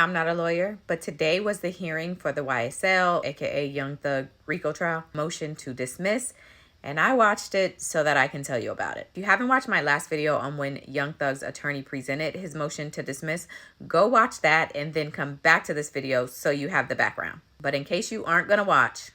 I'm not a lawyer, but today was the hearing for the YSL, aka Young Thug Rico trial, motion to dismiss, and I watched it so that I can tell you about it. If you haven't watched my last video on when Young Thug's attorney presented his motion to dismiss, go watch that and then come back to this video so you have the background. But in case you aren't gonna watch,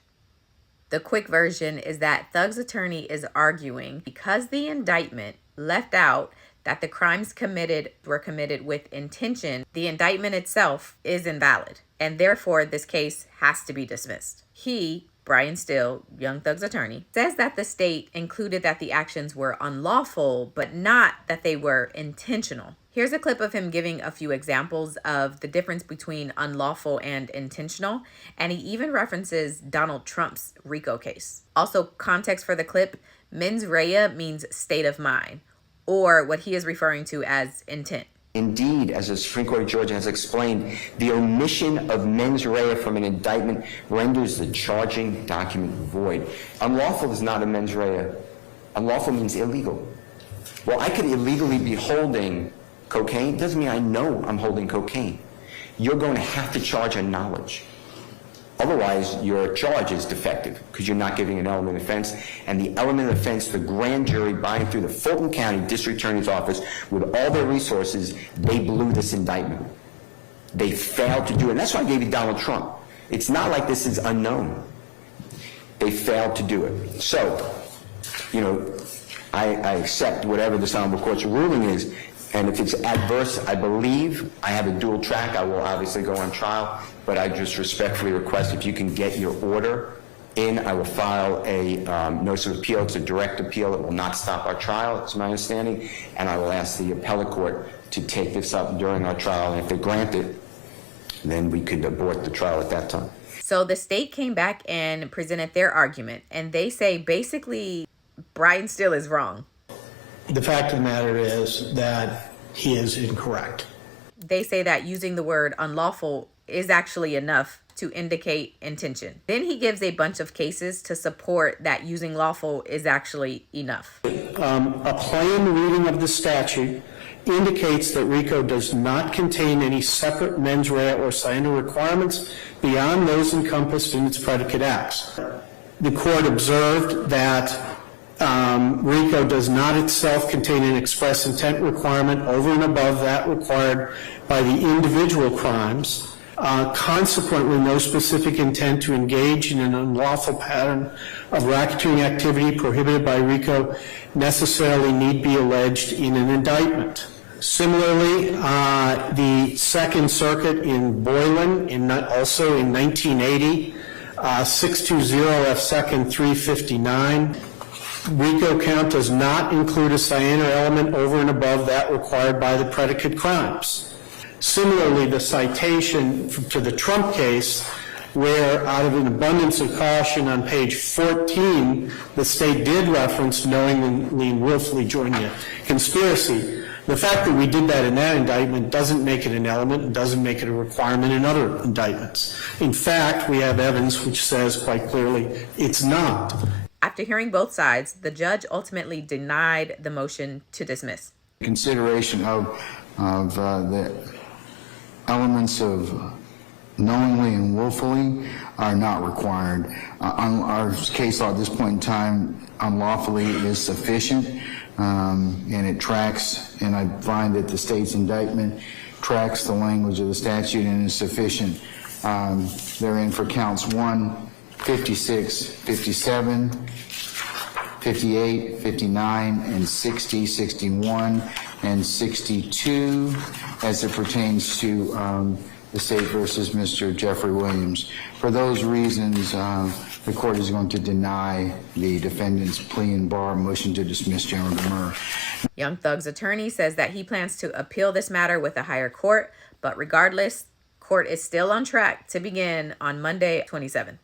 the quick version is that Thug's attorney is arguing because the indictment left out that the crimes committed were committed with intention, the indictment itself is invalid, and therefore this case has to be dismissed. He, Brian Still, Young Thug's attorney, says that the state included that the actions were unlawful, but not that they were intentional. Here's a clip of him giving a few examples of the difference between unlawful and intentional, and he even references Donald Trump's Rico case. Also, context for the clip, mens rea means state of mind, or what he is referring to as intent. Indeed, as the Supreme Court of Georgia has explained, the omission of mens rea from an indictment renders the charging document void. Unlawful is not a mens rea. Unlawful means illegal. Well, I could illegally be holding cocaine. Doesn't mean I know I'm holding cocaine. You're going to have to charge on knowledge. Otherwise, your charge is defective because you're not giving an element of offense. And the element of offense, the grand jury, buying through the Fulton County District Attorney's Office with all their resources, they blew this indictment. They failed to do it. And that's why I gave you Donald Trump. It's not like this is unknown. They failed to do it. So, you know, I accept whatever the Honorable Court's ruling is. And if it's adverse, I believe I have a dual track. I will obviously go on trial, but I just respectfully request if you can get your order in, I will file a notice of appeal. It's a direct appeal. It will not stop our trial, it's my understanding, and I will ask the appellate court to take this up during our trial, and if they grant it, then we could abort the trial at that time. So the state came back and presented their argument, and they say basically Brian Still is wrong. The fact of the matter is that he is incorrect. They say that using the word unlawful is actually enough to indicate intention. Then he gives a bunch of cases to support that using lawful is actually enough. A plain reading of the statute indicates that RICO does not contain any separate mens rea or scienter requirements beyond those encompassed in its predicate acts. The court observed that RICO does not itself contain an express intent requirement over and above that required by the individual crimes. Consequently, no specific intent to engage in an unlawful pattern of racketeering activity prohibited by RICO necessarily need be alleged in an indictment. Similarly, the Second Circuit in Boylan, also in 1980, 620 F. 2nd 359, RICO count does not include a scienter element over and above that required by the predicate crimes. Similarly, the citation to the Trump case, where out of an abundance of caution on page 14, the state did reference knowingly and willfully joining a conspiracy. The fact that we did that in that indictment doesn't make it an element and doesn't make it a requirement in other indictments. In fact, we have evidence which says quite clearly it's not. After hearing both sides, the judge ultimately denied the motion to dismiss. Consideration of the elements of knowingly and willfully are not required. On our case law at this point in time, unlawfully is sufficient, and it tracks, and I find that the state's indictment tracks the language of the statute and is sufficient therein for counts 1, 56, 57, 58, 59, and 60, 61, and 62 as it pertains to the state versus Mr. Jeffrey Williams. For those reasons, the court is going to deny the defendant's plea and bar motion to dismiss General Demur. Young Thug's attorney says that he plans to appeal this matter with a higher court, but regardless, court is still on track to begin on Monday, 27th.